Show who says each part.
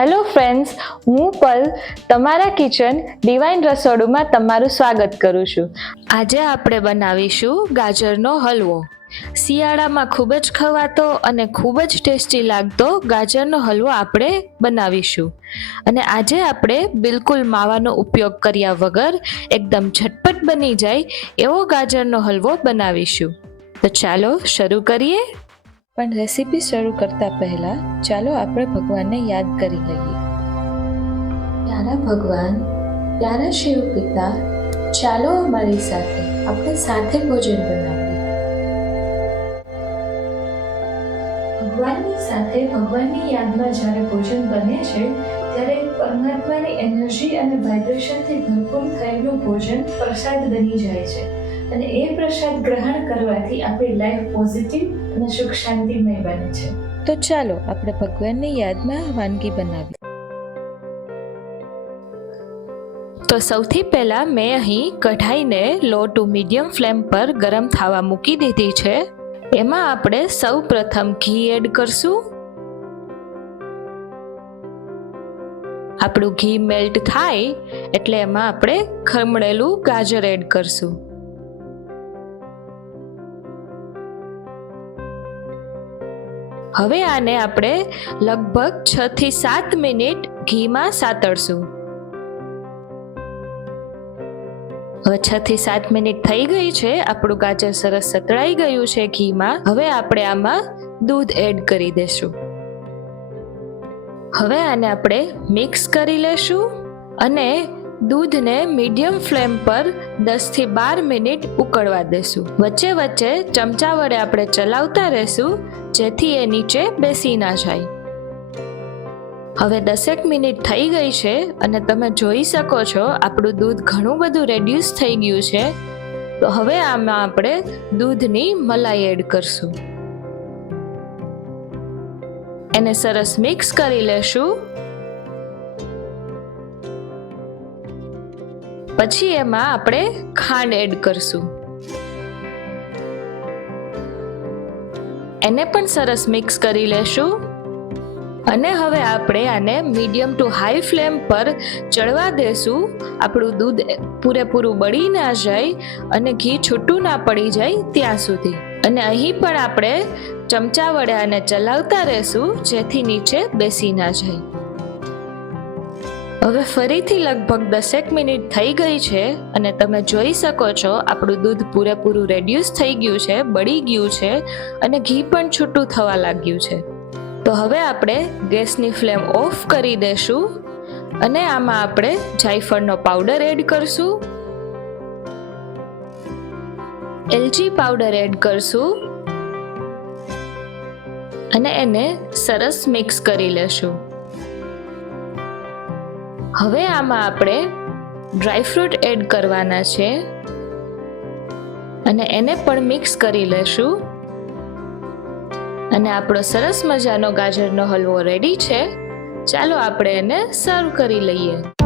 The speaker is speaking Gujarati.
Speaker 1: હેલો ફ્રેન્ડ્સ, હું પલ તમારા કિચન ડિવાઇન રસોડુમાં તમારું સ્વાગત કરું છું. આજે આપણે બનાવીશું ગાજરનો હલવો. શિયાળામાં ખૂબ જ ખવાતો અને ખૂબ જ ટેસ્ટી લાગતો ગાજરનો હલવો આપણે બનાવીશું. અને આજે આપણે બિલકુલ માવાનો ઉપયોગ કર્યા વગર એકદમ ઝટપટ બની જાય એવો ગાજરનો હલવો બનાવીશું. તો ચાલો શરૂ કરીએ. પણ રેસીપી શરૂ કરતા પહેલા ચાલો આપણે ભગવાનને યાદ કરી લઈએ. પ્યારા ભગવાન, પ્યારા શિવ પિતા, ચાલો અમારી સાથે આપણે સાથે ભોજન બનાવીએ. ભગવાનની સાથે ભગવાનની યાદમાં જ્યારે ભોજન બને છે, ત્યારે પરમાત્માની એનર્જી અને વાઇબ્રેશનથી ભરપૂર થયેલું ભોજન પ્રસાદ બની જાય છે. અને એ પ્રસાદ ગ્રહણ કરવાથી આપણી લાઈફ પોઝિટિવ અને સુખ શાંતિમય બને છે. તો ચાલો આપણે ભગવાનની યાદમાં વાનગી બનાવીએ. તો સૌથી પહેલાં મેં અહીં કઢાઈને લો ટુ મીડિયમ ફ્લેમ પર ગરમ થવા મૂકી દીધી છે. એમાં આપણે સૌ પ્રથમ ઘી એડ કરશું. આપણું ઘી મેલ્ટ થાય એટલે એમાં આપણે ખમણેલું ગાજર એડ કરશું. હવે આને આપણે લગભગ છ થી સાત મિનિટ ઘીમાં સાતળશું. હવે છ થી સાત મિનિટ થઈ ગઈ છે, આપણું ગાજર સરસ સતળાઈ ગયું છે ઘીમાં. હવે આપણે આમાં દૂધ એડ કરી દેશું. હવે આને આપણે મિક્સ કરી લેશું અને દૂધને મીડિયમ ફ્લેમ પર 10 થી બાર મિનિટ ઉકળવા દેશું. વચ્ચે વચ્ચે ચમચા વડે આપણે ચલાવતા રહેશું, જેથી એ નીચે બેસી ના જાય. હવે દસેક મિનિટ થઈ ગઈ છે અને તમે જોઈ શકો છો આપણું દૂધ ઘણું બધું રેડ્યુસ થઈ ગયું છે. તો હવે આમાં આપણે દૂધની મલાઈ એડ કરશું. એને સરસ મિક્સ કરી લેશું. પછી એમાં આપણે ખાંડ એડ કરશું. એને પણ સરસ મિક્સ કરી લેશું. અને હવે આપણે આને મીડિયમ ટુ હાઈ ફ્લેમ પર ચડવા દેશું. આપણું દૂધ પૂરેપૂરું બળી ના જાય અને ઘી છૂટું ના પડી જાય ત્યાં સુધી. અને અહીં પણ આપણે ચમચા વડે આને ચલાવતા રહેશું જેથી નીચે બેસી ના જાય. હવે ફરીથી લગભગ દસેક મિનિટ થઈ ગઈ છે અને તમે જોઈ શકો છો આપણું દૂધ પૂરેપૂરું રેડ્યુસ થઈ ગયું છે, બળી ગયું છે અને ઘી પણ છૂટું થવા લાગ્યું છે. તો હવે આપણે ગેસની ફ્લેમ ઓફ કરી દેશું અને આમાં આપણે જાયફળનો પાવડર એડ કરશું. એલચી પાવડર એડ કરશું અને એને સરસ મિક્સ કરી લેશું. હવે આમાં આપણે ડ્રાયફ્રૂટ એડ કરવાના છે. અને એને પણ મિક્સ કરી લેશું. અને આપણો સરસ મજાનો ગાજરનો હલવો રેડી છે. ચાલો આપણે એને સર્વ કરી લઈએ.